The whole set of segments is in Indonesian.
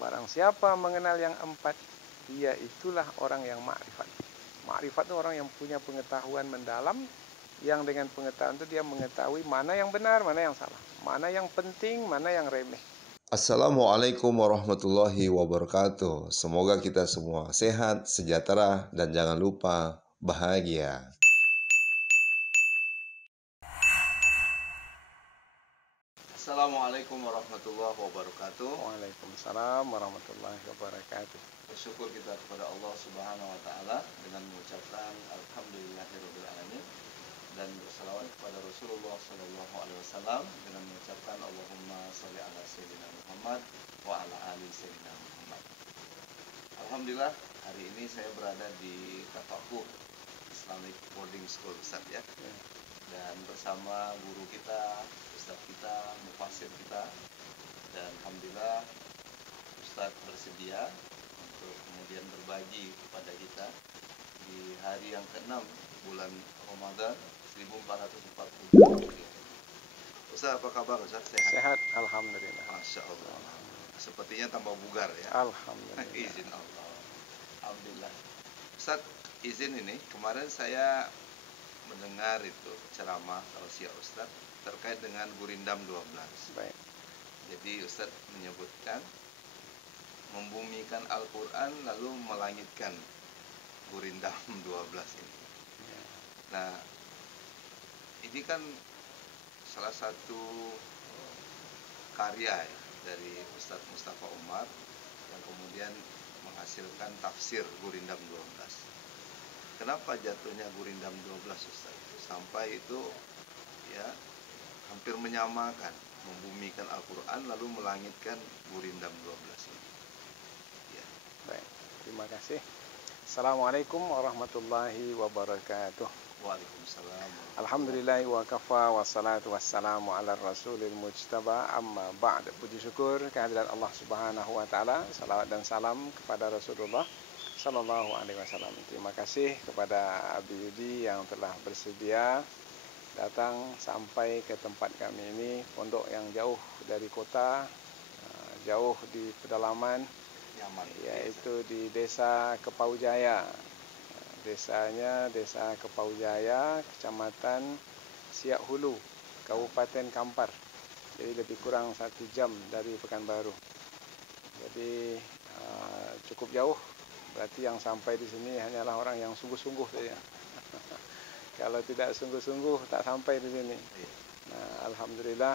Barang siapa mengenal yang empat, dia itulah orang yang ma'rifat. Ma'rifat itu orang yang punya pengetahuan mendalam, yang dengan pengetahuan itu dia mengetahui mana yang benar, mana yang salah, mana yang penting, mana yang remeh. Assalamualaikum warahmatullahi wabarakatuh. Semoga kita semua sehat, sejahtera, dan jangan lupa bahagia. Assalamualaikum warahmatullahi wabarakatuh. Waalaikumsalam warahmatullahi wabarakatuh. Bersyukur kita kepada Allah Subhanahu wa taala dengan mengucapkan alhamdulillahirabbil alamin dan bersalawat kepada Rasulullah sallallahu alaihi wasallam dengan mengucapkan Allahumma shalli ala sayyidina Muhammad wa ala ali sayyidina Muhammad. Alhamdulillah, hari ini saya berada di Tafakuh Islamic Boarding School, Ustaz ya. Dan bersama guru kita, Ustaz kita, mufasir kita. Dan Alhamdulillah, Ustaz bersedia untuk kemudian berbagi kepada kita di hari yang ke-6 bulan Ramadan 1440. Ustaz, apa kabar Ustaz? Sehat? Sehat, alhamdulillah. Masya Allah. Sepertinya tambah bugar ya. Alhamdulillah. Izin Allah. Alhamdulillah. Ustaz, izin ini, kemarin saya mendengar itu ceramah tausiah Ustaz terkait dengan Gurindam 12. Baik. Jadi Ustaz menyebutkan membumikan Al-Quran lalu melangitkan Gurindam 12 ini. Nah, ini kan salah satu karya ya, dari Ustaz Mustafa Umar yang kemudian menghasilkan tafsir Gurindam 12. Kenapa jatuhnya Gurindam 12 Ustaz? Sampai itu ya hampir menyamakan, membumikan Al-Quran lalu melangitkan Gurindam 12 ini. Ya. Baik, terima kasih. Assalamualaikum warahmatullahi wabarakatuh. Waalaikumsalam. Alhamdulillah wa kafa wa salatu wassalamu ala rasulil mujtaba amma ba'd. Puji syukur kehadirat Allah Subhanahu wa taala. Salawat dan salam kepada Rasulullah sallallahu alaihi wasallam. Terima kasih kepada Abi Yudi yang telah bersedia datang sampai ke tempat kami ini, pondok yang jauh dari kota, jauh di pedalaman, yaitu di Desa Kepaujaya. Desanya Desa Kepaujaya, Kecamatan Siak Hulu, Kabupaten Kampar. Jadi lebih kurang 1 jam dari Pekanbaru. Jadi cukup jauh. Berarti yang sampai di sini hanyalah orang yang sungguh-sungguh saja. Kalau tidak sungguh-sungguh tak sampai di sini. Nah, alhamdulillah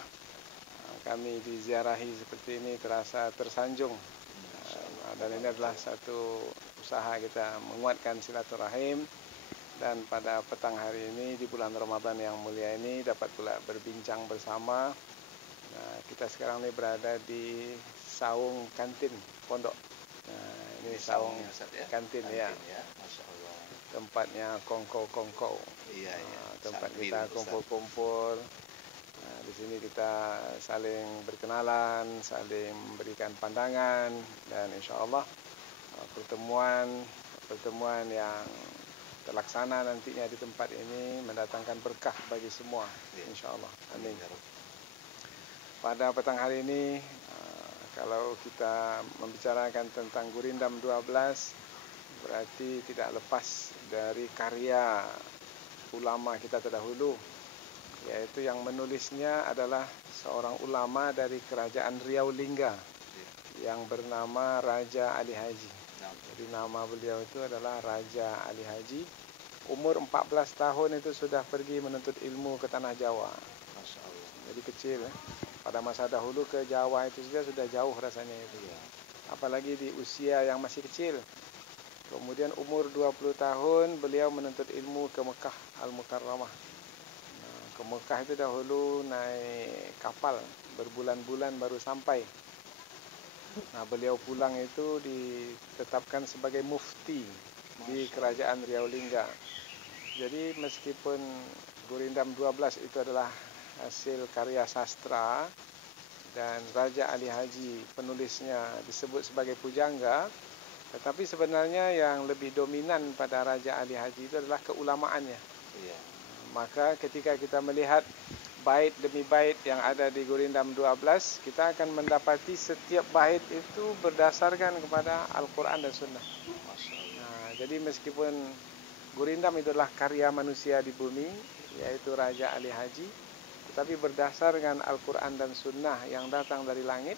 kami diziarahi seperti ini terasa tersanjung. Dan ini adalah satu usaha kita menguatkan silaturahim, dan pada petang hari ini di bulan Ramadan yang mulia ini dapat pula berbincang bersama. Nah, kita sekarang ini berada di saung kantin pondok. Nah, ini saung kantin ya. Masya Allah. Tempatnya kongko-kongko. Iya. Tempat kita kumpul-kumpul. Nah, di sini kita saling berkenalan, saling memberikan pandangan, dan insya Allah pertemuan yang terlaksana nantinya di tempat ini mendatangkan berkah bagi semua, insya Allah. Amin. Pada petang hari ini, kalau kita membicarakan tentang Gurindam 12, berarti tidak lepas dari karya ulama kita terdahulu, yaitu yang menulisnya adalah seorang ulama dari kerajaan Riau Lingga yang bernama Raja Ali Haji. Jadi nama beliau itu adalah Raja Ali Haji. Umur 14 tahun itu sudah pergi menuntut ilmu ke tanah Jawa. Masya Allah. Jadi kecil ya. Pada masa dahulu ke Jawa itu sudah jauh rasanya itu. Apalagi di usia yang masih kecil. Kemudian umur 20 tahun beliau menuntut ilmu ke Mekah Al-Mukarramah. Ke Mekah itu dahulu naik kapal, berbulan-bulan baru sampai. Nah, beliau pulang itu ditetapkan sebagai mufti di kerajaan Riau Lingga. Jadi meskipun Gurindam 12 itu adalah hasil karya sastra dan Raja Ali Haji penulisnya disebut sebagai pujangga, tetapi sebenarnya yang lebih dominan pada Raja Ali Haji itu adalah keulamaannya. Maka ketika kita melihat bait demi bait yang ada di Gurindam 12, kita akan mendapati setiap bait itu berdasarkan kepada Al-Quran dan Sunnah. Nah, jadi meskipun Gurindam itu adalah karya manusia di bumi, yaitu Raja Ali Haji, tetapi berdasarkan Al-Quran dan Sunnah yang datang dari langit.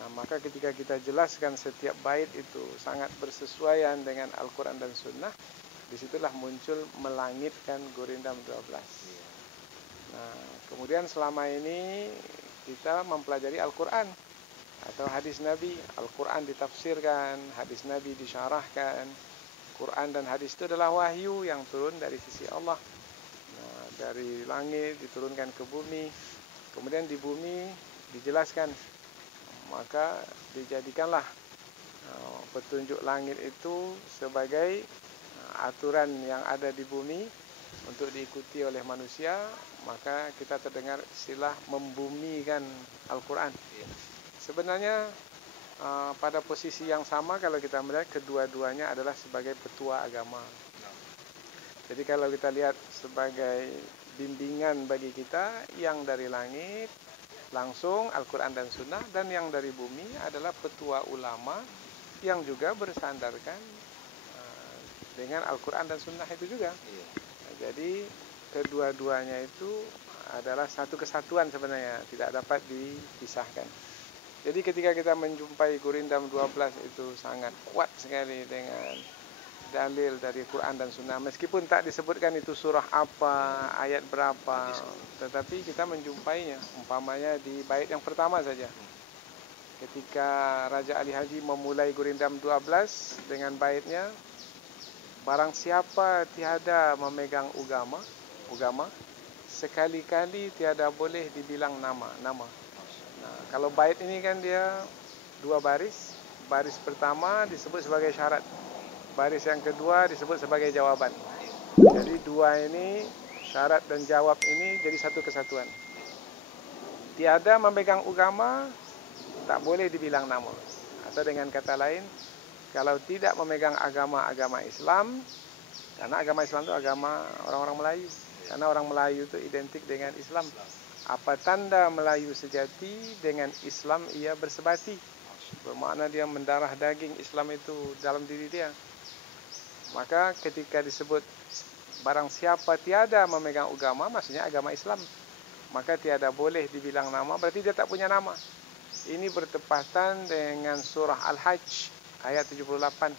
Nah, maka ketika kita jelaskan setiap bait itu sangat bersesuaian dengan Al-Quran dan Sunnah, disitulah muncul melangitkan Gurindam 12. Nah, kemudian selama ini kita mempelajari Al-Quran atau hadis Nabi. Al-Quran ditafsirkan, hadis Nabi disyarahkan. Quran dan hadis itu adalah wahyu yang turun dari sisi Allah. Nah, dari langit diturunkan ke bumi, kemudian di bumi dijelaskan. Maka dijadikanlah petunjuk langit itu sebagai aturan yang ada di bumi untuk diikuti oleh manusia. Maka kita terdengar istilah membumikan Al-Quran. Sebenarnya pada posisi yang sama kalau kita melihat kedua-duanya adalah sebagai petua agama. Jadi kalau kita lihat sebagai bimbingan bagi kita, yang dari langit langsung Al-Quran dan Sunnah, dan yang dari bumi adalah petua ulama yang juga bersandarkan dengan Al-Quran dan Sunnah itu juga. Nah, jadi kedua-duanya itu adalah satu kesatuan sebenarnya, tidak dapat dipisahkan. Jadi ketika kita menjumpai Gurindam 12 itu sangat kuat sekali dengan dalil dari Quran dan Sunnah. Meskipun tak disebutkan itu surah apa, ayat berapa, tetapi kita menjumpainya. Umpamanya di bait yang pertama saja. Ketika Raja Ali Haji memulai Gurindam 12 dengan baitnya, barang siapa tiada memegang agama, sekali-kali tiada boleh dibilang nama. Nah, kalau bait ini kan dia 2 baris. Baris pertama disebut sebagai syarat. Baris yang kedua disebut sebagai jawaban. Jadi 2 ini, syarat dan jawab ini jadi satu kesatuan. Tiada memegang agama, tak boleh dibilang nama. Atau dengan kata lain, kalau tidak memegang agama Islam, karena agama Islam itu agama orang-orang Melayu. Karena orang Melayu itu identik dengan Islam. Apa tanda Melayu sejati? Dengan Islam ia bersebati. Bermakna dia mendarah daging Islam itu dalam diri dia. Maka ketika disebut barang siapa tiada memegang agama, maksudnya agama Islam, maka tiada boleh dibilang nama, berarti dia tak punya nama. Ini bertepatan dengan surah Al-Hajj ayat 78.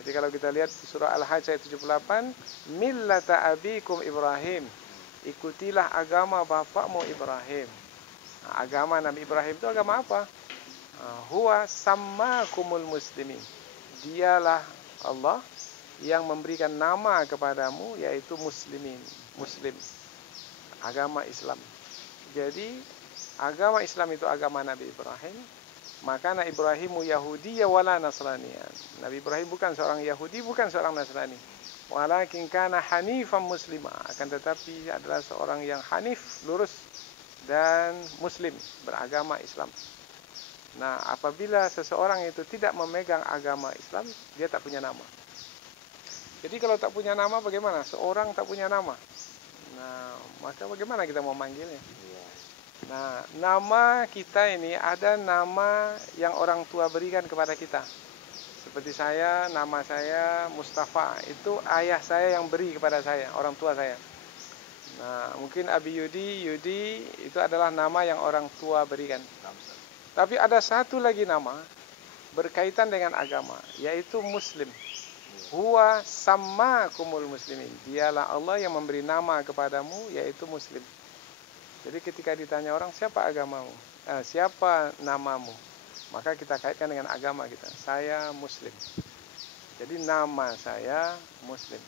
Jadi kalau kita lihat surah Al-Hajj ayat 78, millata abikum Ibrahim, ikutilah agama bapakmu Ibrahim. Nah, agama Nabi Ibrahim itu agama apa? Huwa sammakumul muslimin. Dialah Allah yang memberikan nama kepadamu, yaitu muslim, agama Islam. Jadi agama Islam itu agama Nabi Ibrahim. Maka Nabi Ibrahimu Yahudi wala Nasraniyan. Nabi Ibrahim bukan seorang Yahudi, bukan seorang Nasrani. Walakin kana hanifan muslima, akan tetapi adalah seorang yang hanif, lurus, dan muslim, beragama Islam. Nah, apabila seseorang itu tidak memegang agama Islam, dia tak punya nama. Jadi kalau tak punya nama bagaimana? Seorang tak punya nama. Nah, maka bagaimana kita mau manggilnya? Nah, nama kita ini ada nama yang orang tua berikan kepada kita. Seperti saya, nama saya Mustafa. Itu ayah saya yang beri kepada saya, orang tua saya. Nah, mungkin Abi Yudi itu adalah nama yang orang tua berikan. Tapi ada satu lagi nama berkaitan dengan agama, yaitu Muslim. Huwa sammakumul muslimin. Dialah Allah yang memberi nama kepadamu, yaitu Muslim. Jadi ketika ditanya orang, siapa agamamu? Siapa namamu? Maka kita kaitkan dengan agama kita. Saya Muslim. Jadi nama saya Muslim.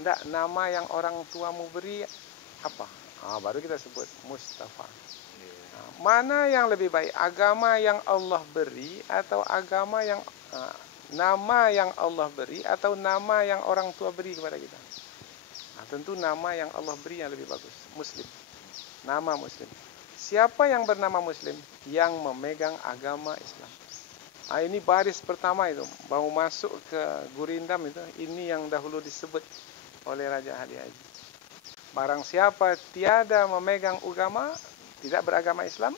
Tidak, nama yang orang tuamu beri apa? Baru kita sebut Mustafa. Mana yang lebih baik? Agama yang Allah beri atau agama yang nama yang Allah beri atau nama yang orang tua beri kepada kita? Tentu nama yang Allah beri yang lebih bagus. Muslim. Nama Muslim. Siapa yang bernama Muslim? Yang memegang agama Islam. Ini baris pertama itu. Baru masuk ke Gurindam itu. Ini yang dahulu disebut oleh Raja Ali Haji. Barang siapa tiada memegang agama, tidak beragama Islam,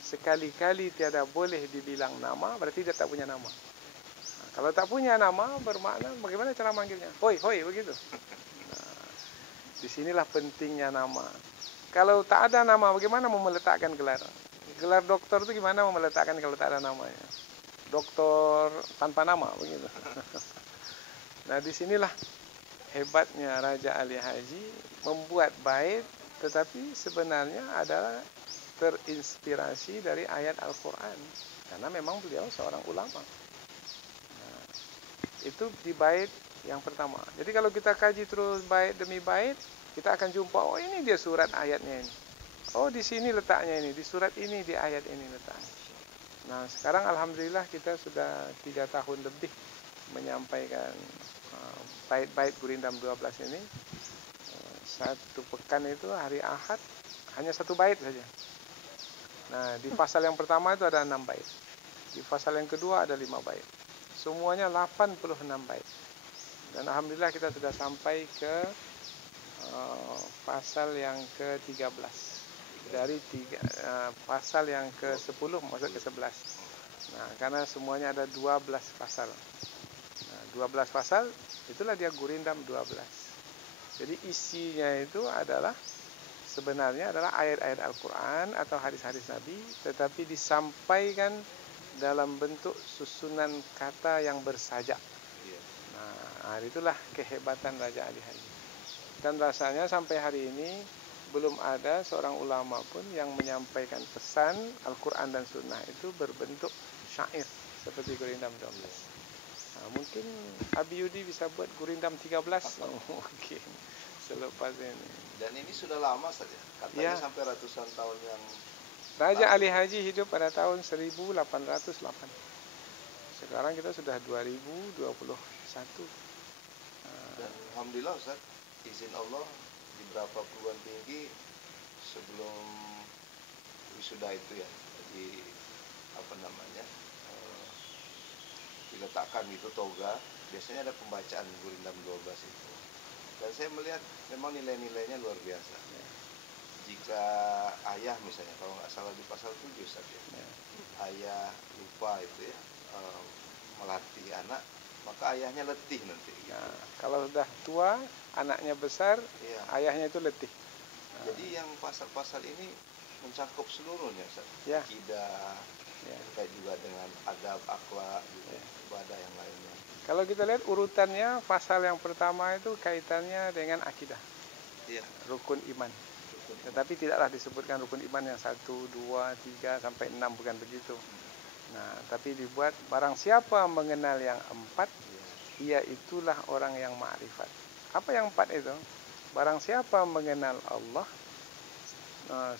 sekali-kali tiada boleh dibilang nama, berarti dia tak punya nama. Nah, kalau tak punya nama, bermakna bagaimana cara manggilnya? Hoi, hoi, begitu. Nah, disinilah pentingnya nama. Kalau tak ada nama, bagaimana mau meletakkan gelar? Gelar doktor itu gimana mau meletakkan kalau tak ada namanya? Doktor tanpa nama, begitu. Nah, disinilah hebatnya Raja Ali Haji membuat bait, tetapi sebenarnya adalah terinspirasi dari ayat Al-Quran. Karena memang beliau seorang ulama. Nah, itu di bait yang pertama. Jadi kalau kita kaji terus bait demi bait, kita akan jumpa, oh ini dia surat ayatnya ini. Oh di sini letaknya ini, di surat ini, di ayat ini letaknya. Nah sekarang Alhamdulillah kita sudah 3 tahun lebih menyampaikan bait-bait Gurindam 12 ini. Satu pekan itu hari Ahad hanya 1 bait saja. Nah di pasal yang pertama itu ada 6 bait. Di pasal yang kedua ada 5 bait. Semuanya 86 bait. Dan Alhamdulillah kita sudah sampai ke pasal yang ke-13. Dari pasal yang ke-10 masuk ke-11. Nah, karena semuanya ada 12 pasal. Nah, 12 pasal, itulah dia Gurindam 12. Jadi isinya itu adalah sebenarnya adalah ayat-ayat Al-Quran atau hadis-hadis Nabi, tetapi disampaikan dalam bentuk susunan kata yang bersajak. Nah, itulah kehebatan Raja Ali Haji. Dan rasanya sampai hari ini belum ada seorang ulama pun yang menyampaikan pesan Al-Quran dan Sunnah itu berbentuk syair seperti Gurindam 12. Nah, mungkin Abi Yudi bisa buat Gurindam 13 mungkin selepas ini. Dan ini sudah lama saja, katanya sampai ratusan tahun yang Raja Ali Haji hidup pada tahun 1808. Sekarang kita sudah 2021. Dan Alhamdulillah Ustaz, izin Allah di beberapa perguruan tinggi sebelum wisuda itu ya, jadi diletakkan gitu toga, biasanya ada pembacaan Gurindam 12 itu. Dan saya melihat memang nilai-nilainya luar biasa. Jika ayah misalnya, kalau nggak salah di pasal 7 saja, ayah lupa itu ya, melatih anak, maka ayahnya letih nanti. Gitu. Nah, kalau sudah tua, anaknya besar, ayahnya itu letih. Jadi yang pasal-pasal ini mencakup seluruhnya, akidah, terkait juga dengan adab, akhlak, ibadah yang lainnya. Kalau kita lihat urutannya, pasal yang pertama itu kaitannya dengan akidah, rukun iman. Tetapi tidaklah disebutkan rukun iman yang 1, 2, 3 sampai 6, bukan begitu. Nah, tapi dibuat barang siapa mengenal yang 4, ia itulah orang yang ma'rifat. Apa yang 4 itu? Barang siapa mengenal Allah,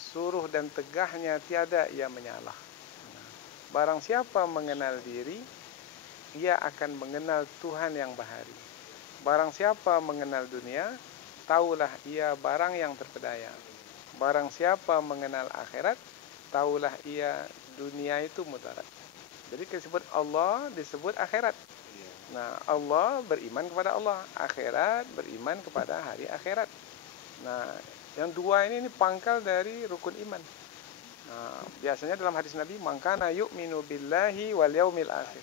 suruh dan tegahnya tiada ia menyalah. Barang siapa mengenal diri, ia akan mengenal Tuhan yang bahari. Barang siapa mengenal dunia, taulah ia barang yang terpedaya. Barang siapa mengenal akhirat, taulah ia dunia itu mudarat. Jadi disebut Allah, disebut akhirat. Nah, Allah beriman kepada Allah, akhirat beriman kepada hari akhirat. Nah, yang dua ini pangkal dari rukun iman. Nah, biasanya dalam hadis Nabi, mangkana yu'minu billahi wal yaumil akhir.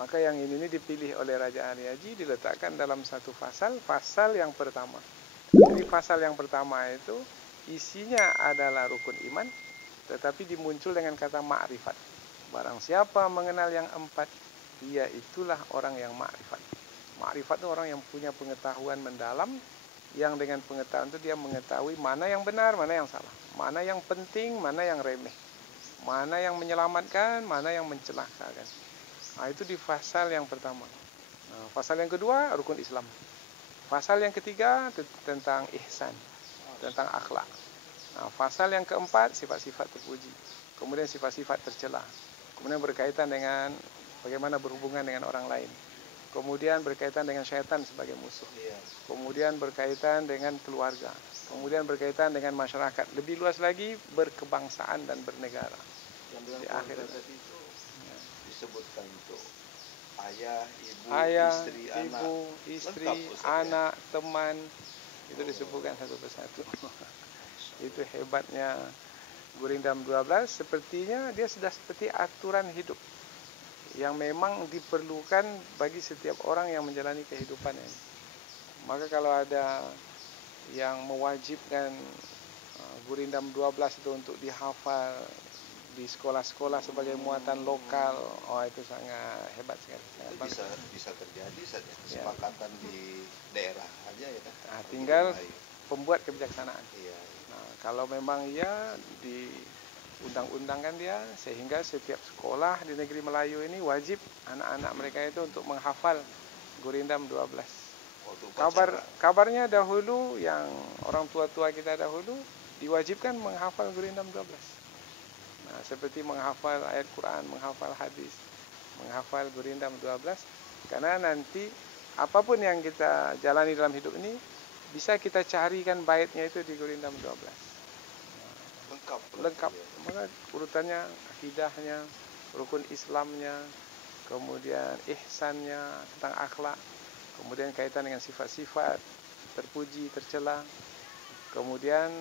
Maka yang ini dipilih oleh Raja Ali Haji, diletakkan dalam satu pasal yang pertama. Jadi pasal yang pertama itu isinya adalah rukun iman, tetapi dimuncul dengan kata ma'rifat. Barang siapa mengenal yang 4, dia itulah orang yang ma'rifat. Ma'rifat itu orang yang punya pengetahuan mendalam, yang dengan pengetahuan itu dia mengetahui mana yang benar, mana yang salah, mana yang penting, mana yang remeh, mana yang menyelamatkan, mana yang mencelakakan. Nah, itu di pasal yang pertama. Nah, pasal yang kedua rukun Islam. Pasal yang ketiga tentang ihsan, tentang akhlak. Nah, pasal yang keempat sifat-sifat terpuji. Kemudian sifat-sifat tercela. Kemudian berkaitan dengan bagaimana berhubungan dengan orang lain. Kemudian berkaitan dengan syaitan sebagai musuh. Kemudian berkaitan dengan keluarga. Kemudian berkaitan dengan masyarakat. Lebih luas lagi berkebangsaan dan bernegara. Di akhir tadi itu disebutkan untuk ayah, ibu, ayah, istri, ibu, anak. istri, Lengkap, Ustaz, anak, teman. Itu disebutkan satu persatu. Itu hebatnya Gurindam 12, sepertinya dia sudah seperti aturan hidup yang memang diperlukan bagi setiap orang yang menjalani kehidupan ini. Maka kalau ada yang mewajibkan Gurindam 12 itu untuk dihafal di sekolah-sekolah sebagai muatan lokal, itu sangat hebat sekali. Itu bisa terjadi saja kesepakatan di daerah aja ya kan. Tinggal pembuat kebijaksanaan. Iya. Nah, kalau memang diundang-undangkan dia sehingga setiap sekolah di negeri Melayu ini wajib anak-anak mereka itu untuk menghafal Gurindam 12. Kabarnya dahulu yang orang tua-tua kita dahulu diwajibkan menghafal Gurindam 12. Nah, seperti menghafal ayat Quran, menghafal hadis, menghafal Gurindam 12, karena nanti apapun yang kita jalani dalam hidup ini bisa kita carikan baitnya itu di Gurindam 12. Lengkap. Maka urutannya, akidahnya, rukun Islamnya, kemudian ihsannya tentang akhlak, kemudian kaitan dengan sifat-sifat terpuji, tercela, kemudian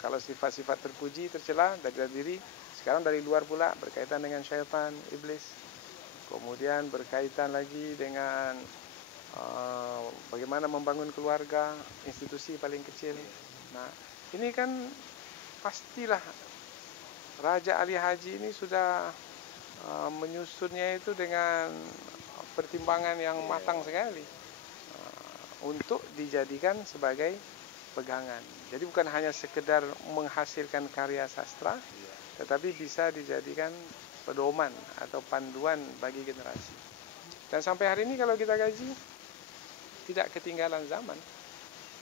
kalau sifat-sifat terpuji, tercela dari diri, sekarang dari luar pula berkaitan dengan syaitan, iblis, kemudian berkaitan lagi dengan bagaimana membangun keluarga, institusi paling kecil. Nah, ini kan pastilah Raja Ali Haji ini sudah menyusunnya itu dengan pertimbangan yang matang sekali untuk dijadikan sebagai pegangan. Jadi bukan hanya sekedar menghasilkan karya sastra, tetapi bisa dijadikan pedoman atau panduan bagi generasi. Dan sampai hari ini kalau kita kaji, tidak ketinggalan zaman.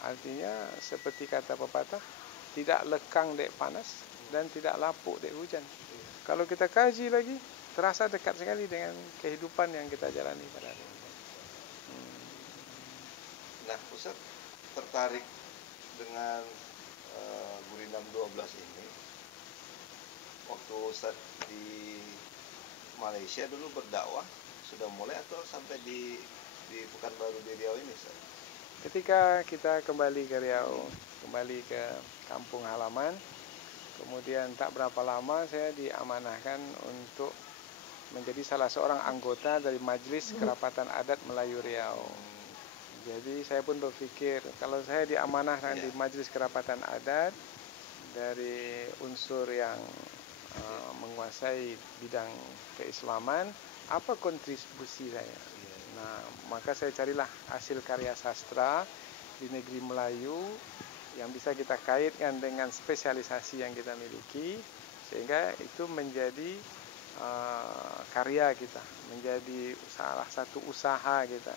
Artinya seperti kata pepatah, tidak lekang dek panas dan tidak lapuk dek hujan. Kalau kita kaji lagi, terasa dekat sekali dengan kehidupan yang kita jalani pada hari ini. Nah, Ustaz tertarik dengan Gurindam 12 ini waktu Ustaz di Malaysia dulu berdakwah sudah mulai atau sampai di Pekanbaru di Riau ini Ustaz? Ketika kita kembali ke Riau, kembali ke kampung halaman, kemudian tak berapa lama saya diamanahkan untuk menjadi salah seorang anggota dari Majelis Kerapatan Adat Melayu Riau. Jadi saya pun berpikir, kalau saya diamanahkan di Majelis Kerapatan Adat dari unsur yang menguasai bidang keislaman, apa kontribusi saya? Nah, maka saya carilah hasil karya sastra di negeri Melayu yang bisa kita kaitkan dengan spesialisasi yang kita miliki, sehingga itu menjadi karya kita, menjadi salah satu usaha kita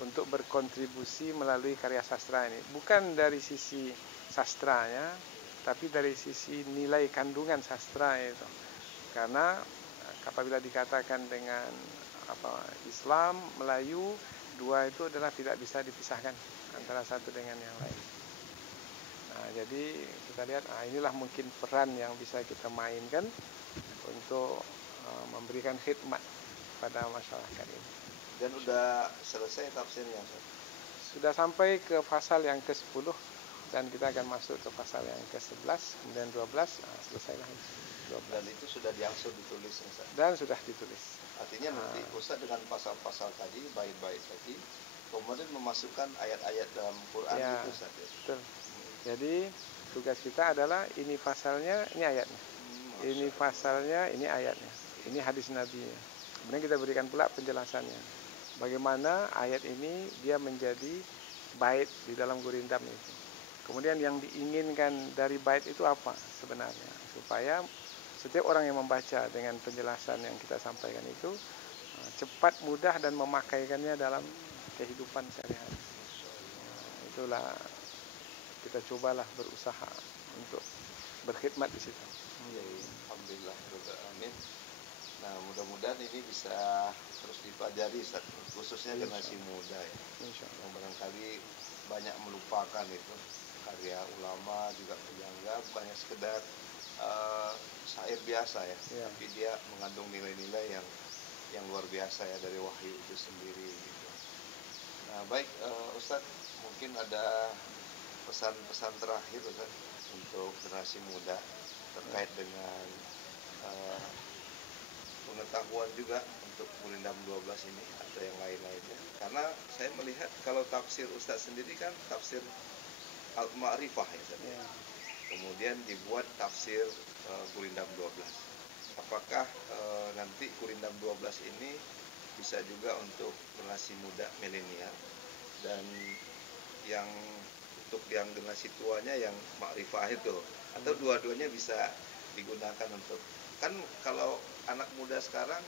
untuk berkontribusi melalui karya sastra ini. Bukan dari sisi sastranya, tapi dari sisi nilai kandungan sastra itu. Karena apabila dikatakan dengan Islam, Melayu, dua itu adalah tidak bisa dipisahkan antara satu dengan yang lain. Nah, jadi kita lihat, inilah mungkin peran yang bisa kita mainkan untuk memberikan khidmat pada masyarakat ini. Dan sudah selesai tafsirnya, Ustaz? Sudah sampai ke pasal yang ke-10 dan kita akan masuk ke pasal yang ke-11, kemudian 12, selesailah 12. Dan itu sudah diangsur ditulis, Ustaz? Dan sudah ditulis. Artinya nanti Ustaz dengan pasal-pasal tadi, bait-bait tadi, kemudian memasukkan ayat-ayat dalam Quran itu, Ustaz? Betul. Jadi tugas kita adalah ini pasalnya, ini ayatnya. Ini pasalnya, ini ayatnya. Ini hadis Nabi-nya. Kemudian kita berikan pula penjelasannya. Bagaimana ayat ini dia menjadi bait di dalam Gurindam itu. Kemudian yang diinginkan dari bait itu apa sebenarnya? Supaya setiap orang yang membaca dengan penjelasan yang kita sampaikan itu cepat, mudah dan memakaikannya dalam kehidupan sehari-hari. Itulah kita cobalah berusaha untuk berkhidmat di situ. Alhamdulillah, amin. Nah, mudah-mudahan ini bisa terus dipelajari, khususnya generasi muda ya. Yang barangkali banyak melupakan itu karya ulama juga penyangga, bukannya sekedar syair biasa ya, tapi dia mengandung nilai-nilai yang luar biasa ya dari wahyu itu sendiri gitu. Nah, baik Ustadz, mungkin ada pesan-pesan terakhir Ustaz untuk generasi muda terkait dengan eh, pengetahuan juga untuk Gurindam 12 ini atau yang lain-lainnya. Karena saya melihat kalau tafsir Ustaz sendiri kan tafsir Al-Ma'rifah ya Ustaz. Ya. Kemudian dibuat tafsir Gurindam 12. Apakah nanti Gurindam 12 ini bisa juga untuk generasi muda milenial, dan yang untuk yang generasi tuanya yang Ma'rifah itu, atau dua-duanya bisa digunakan untuk, kan kalau anak muda sekarang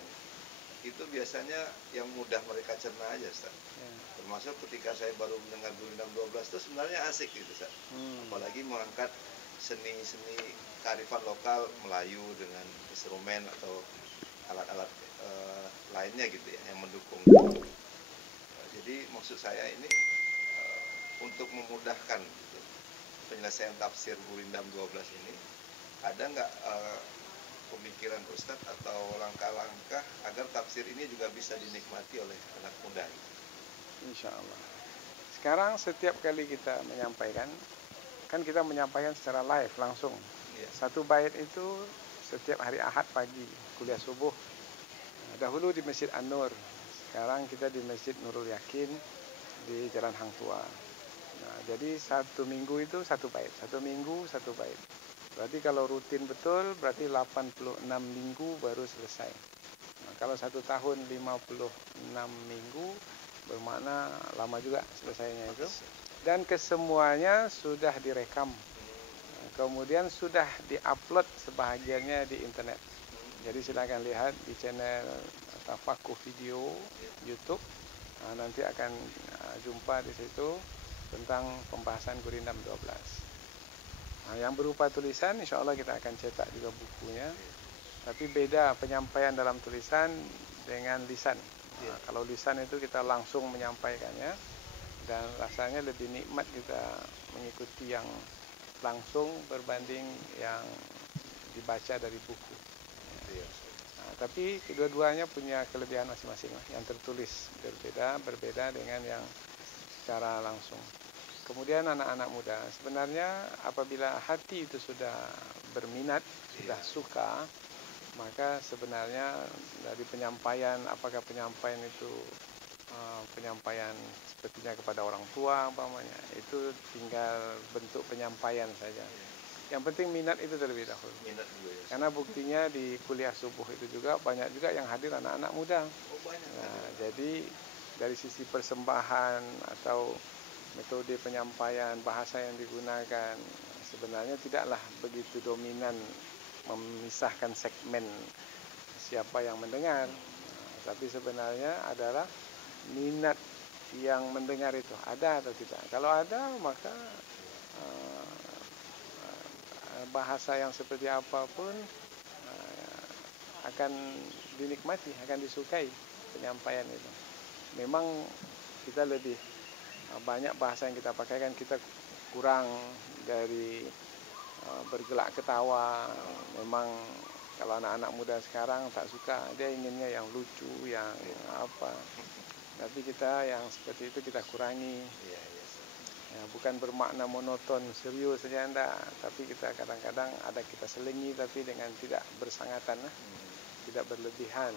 itu biasanya yang mudah mereka cerna aja Ustaz. Ya. Termasuk ketika saya baru mendengar Gurindam 12 itu sebenarnya asik gitu Ustaz. Apalagi mengangkat seni-seni kearifan lokal Melayu dengan instrumen atau alat-alat lainnya gitu ya yang mendukung. Jadi maksud saya ini untuk memudahkan gitu, penyelesaian tafsir Gurindam 12 ini, ada nggak pemikiran Ustadz atau langkah-langkah agar tafsir ini juga bisa dinikmati oleh anak muda? Insya Allah. Sekarang setiap kali kita menyampaikan, kan kita menyampaikan secara live langsung. Ya. Satu bait itu setiap hari Ahad pagi kuliah subuh. Dahulu di Masjid An-Nur, sekarang kita di Masjid Nurul Yakin di Jalan Hang Tua. Nah, jadi satu minggu itu satu bait, satu minggu satu bait. Berarti kalau rutin betul berarti 86 minggu baru selesai. Nah, kalau satu tahun 56 minggu bermakna lama juga selesainya itu. Dan kesemuanya sudah direkam. Kemudian sudah diupload sebahagiannya di internet. Jadi silakan lihat di channel Tafakuh Video YouTube. Nah, nanti akan jumpa di situ tentang pembahasan Gurindam 12. Nah, yang berupa tulisan insya Allah kita akan cetak juga bukunya. Tapi beda penyampaian dalam tulisan dengan lisan. Nah, kalau lisan itu kita langsung menyampaikannya dan rasanya lebih nikmat kita mengikuti yang langsung berbanding yang dibaca dari buku. Nah, tapi kedua-duanya punya kelebihan masing-masing. Yang tertulis berbeda dengan yang secara langsung. Kemudian anak-anak muda, sebenarnya apabila hati itu sudah berminat, sudah suka, maka sebenarnya dari penyampaian, apakah penyampaian itu penyampaian sepertinya kepada orang tua umpamanya, itu tinggal bentuk penyampaian saja. Yang penting minat itu terlebih dahulu. Minat juga ya. Karena buktinya di kuliah subuh itu juga banyak juga yang hadir anak-anak muda. Oh, banyak. Nah, jadi dari sisi persembahan atau metode penyampaian, bahasa yang digunakan sebenarnya tidaklah begitu dominan memisahkan segmen siapa yang mendengar. Nah, tapi sebenarnya adalah minat yang mendengar itu ada atau tidak. Kalau ada maka bahasa yang seperti apapun akan dinikmati, akan disukai penyampaian itu. Memang kita lebih banyak bahasa yang kita pakai kan kita kurang dari bergelak ketawa. Memang kalau anak-anak muda sekarang tak suka, dia inginnya yang lucu, yang apa. Tapi kita yang seperti itu kita kurangi. Ya, bukan bermakna monoton, serius saja enggak, tapi kita kadang-kadang ada kita selingi tapi dengan tidak bersangatan, tidak berlebihan.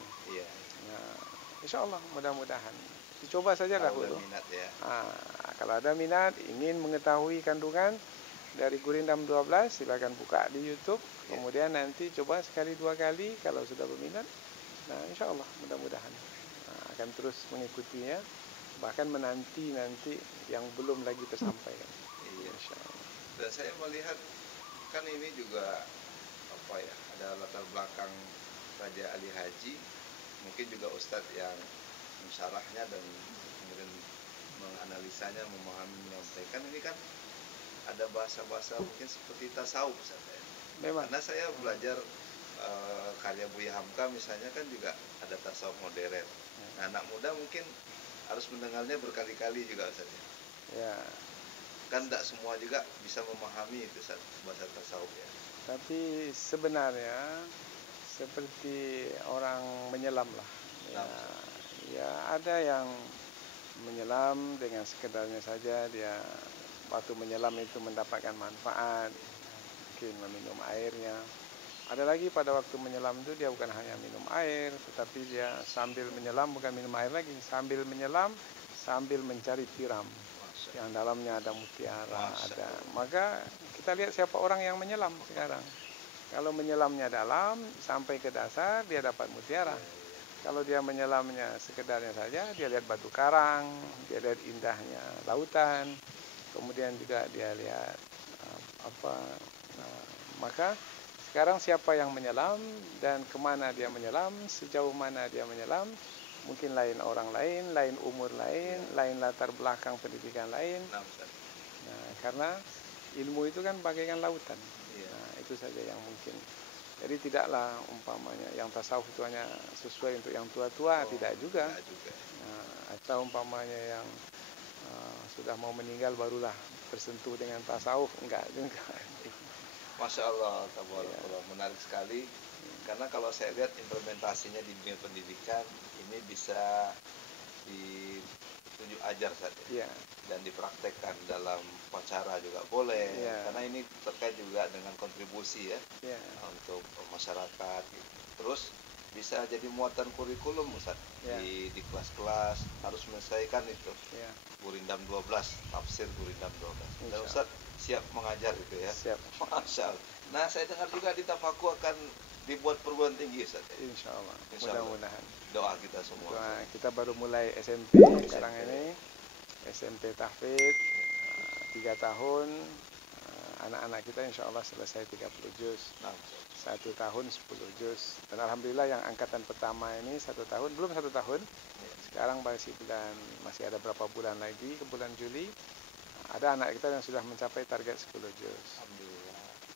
Nah, insya Allah mudah-mudahan dicoba saja dahulu. Kalau ada minat ingin mengetahui kandungan dari Gurindam 12, silakan buka di YouTube. Kemudian nanti coba sekali dua kali, kalau sudah berminat, nah insya Allah mudah-mudahan akan terus mengikutinya, bahkan menanti yang belum lagi tersampaikan. Insya Allah. Dan saya melihat kan ini juga ada latar belakang Raja Ali Haji, mungkin juga Ustadz yang mensyarahnya dan kemudian menganalisanya, memahami, menyampaikan. Ini kan ada bahasa-bahasa mungkin seperti tasawuf Ustadz. Memang. Karena saya belajar karya Buya Hamka misalnya kan juga ada tasawuf modern. Nah, anak muda mungkin harus mendengarnya berkali-kali juga Ustadz. Ya. Kan tidak semua juga bisa memahami itu bahasa tasawuf ya. Tapi sebenarnya seperti orang menyelam lah. Ya ada yang menyelam dengan sekedarnya saja dia waktu menyelam itu mendapatkan manfaat, mungkin meminum airnya. Ada lagi pada waktu menyelam itu dia bukan hanya minum air, tetapi dia sambil menyelam bukan minum air lagi, sambil menyelam sambil mencari tiram yang dalamnya ada mutiara, ada. Maka kita lihat siapa orang yang menyelam sekarang. Kalau menyelamnya dalam sampai ke dasar dia dapat mutiara. Kalau dia menyelamnya sekedarnya saja, dia lihat batu karang, dia lihat indahnya lautan, kemudian juga dia lihat maka sekarang siapa yang menyelam dan kemana dia menyelam, sejauh mana dia menyelam, mungkin lain orang lain, lain umur lain, lain latar belakang pendidikan lain. Nah, karena ilmu itu kan bagaikan lautan. Nah, itu saja yang mungkin. Jadi tidaklah umpamanya yang tasawuf itu hanya sesuai untuk yang tua-tua, tidak juga. Nah, atau umpamanya yang sudah mau meninggal barulah bersentuh dengan tasawuf, enggak juga. Masya Allah, tabarakallah, menarik sekali. Karena kalau saya lihat implementasinya di dunia pendidikan ini bisa ditunjuk ajar saja dan dipraktekkan dalam upacara juga boleh. Karena ini terkait juga dengan kontribusi untuk masyarakat. Gitu. Terus bisa jadi muatan kurikulum Ustaz di kelas-kelas harus menyelesaikan itu. Gurindam 12, tafsir Gurindam 12. Dan Ustaz siap mengajar itu ya. Siap. Masya Allah. Nah, saya dengar juga di Tafaku akan dibuat perguruan tinggi Ustaz. Insya Allah. Mudah-mudahan. Doa kita semua. Doa kita baru mulai SMP sekarang ini. SMP tahfidz 3 tahun. Anak-anak kita insya Allah selesai 30 juz. 1 tahun 10 juz. Dan alhamdulillah yang angkatan pertama ini 1 tahun, belum 1 tahun. Sekarang masih ada berapa bulan lagi, ke bulan Juli. Ada anak kita yang sudah mencapai target 10 juz.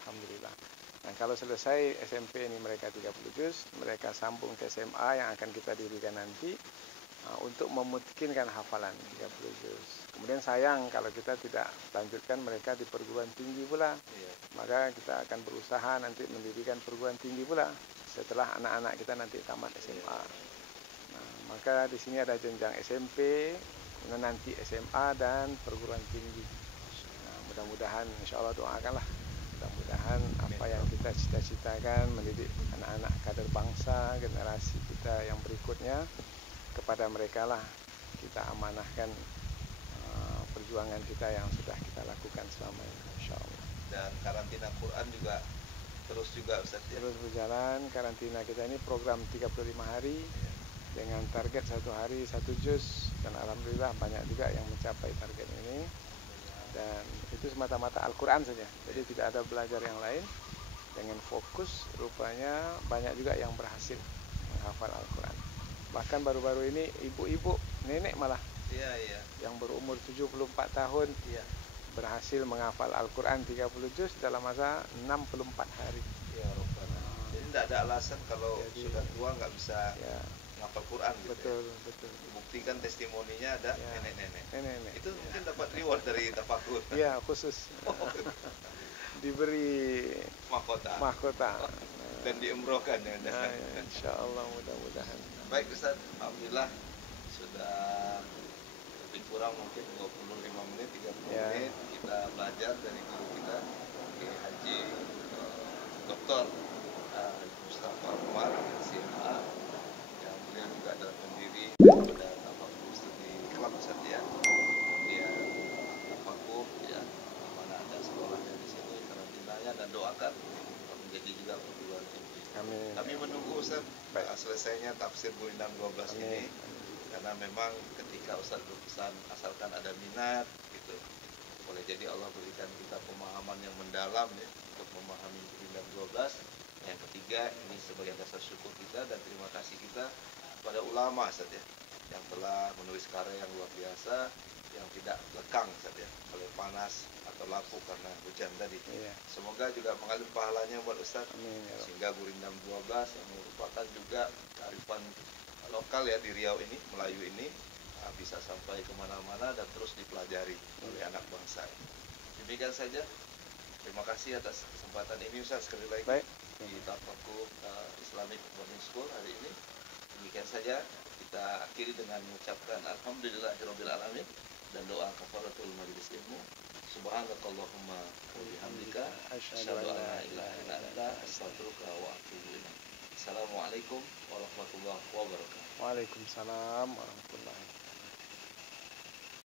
Alhamdulillah. Nah, kalau selesai SMP ini mereka 30 juz, mereka sambung ke SMA yang akan kita dirikan nanti untuk memungkinkan hafalan 30 juz. Kemudian sayang kalau kita tidak lanjutkan mereka di perguruan tinggi pula. Maka kita akan berusaha nanti mendirikan perguruan tinggi pula setelah anak-anak kita nanti tamat SMA. Nah, maka di sini ada jenjang SMP, nanti SMA dan perguruan tinggi. Nah, mudah-mudahan insyaallah doakanlah. Mudah-mudahan apa yang kita cita-citakan mendidik anak-anak kader bangsa, generasi kita yang berikutnya, kepada mereka lah kita amanahkan perjuangan kita yang sudah kita lakukan selama ini insyaallah. Dan karantina Quran juga terus Ustaz ya? Terus berjalan. Karantina kita ini program 35 hari dengan target 1 hari 1 juz, dan alhamdulillah banyak juga yang mencapai target ini. Dan itu semata-mata Al-Quran saja, jadi tidak ada belajar yang lain. Dengan fokus rupanya banyak juga yang berhasil menghafal Al-Quran. Bahkan baru-baru ini ibu-ibu, nenek malah yang berumur 74 tahun berhasil menghafal Al-Quran 30 juz dalam masa 64 hari. Ya Rabbana. Jadi tidak ada alasan kalau sudah tua nggak bisa menghafal Quran gitu. Betul. Buktikan testimoninya ada nenek-nenek. Itu mungkin dapat reward dari Tafakur. Iya, khusus. Diberi mahkota. Dan diumrohkan ya. Insya Allah mudah-mudahan. Baik Ustaz, alhamdulillah sudah lebih kurang mungkin 25 menit, 30 menit kita belajar dari guru kita, Haji Dr. Mustafa Umar, CMA, yang beliau juga adalah pendiri daripada Tafakur Studi Club Ustaz ya. Kemudian Tafakur ya, mana ada sekolahnya di situ, karantinanya, dan doakan menjadi juga perguruan tinggi. Amin. Kami menunggu Ustaz selesainya tafsir Gurindam 12 ini. Karena memang ketika Ustaz berpesan asalkan ada minat gitu, boleh jadi Allah berikan kita pemahaman yang mendalam ya, untuk memahami Gurindam 12. Yang ketiga, ini sebagai dasar syukur kita dan terima kasih kita kepada ulama Ustaz ya, yang telah menulis karya yang luar biasa, yang tidak lekang Ustaz ya, oleh panas atau lapuk karena hujan tadi. Semoga juga mengalir pahalanya buat Ustaz. Amin, ya Rabb. Sehingga Gurindam 12 yang merupakan juga kearifan lokal ya di Riau ini, Melayu ini, bisa sampai kemana-mana dan terus dipelajari oleh anak bangsa. Demikian saja. Terima kasih atas kesempatan ini Ustaz sekali lagi. Baik. Di Tafakur Islamic Boarding School hari ini. Demikian saja, kita akhiri dengan mengucapkan alhamdulillahirabbil alamin dan doa kafaratul majelis ilmu. Subhanakallahumma wa bihamdika Asyhadu asyhadu an an la la ilaha ilaha illa illa anta anta astaghfiruka wa atubu ilaik. Assalamualaikum warahmatullahi wabarakatuh. Waalaikumsalam warahmatullahi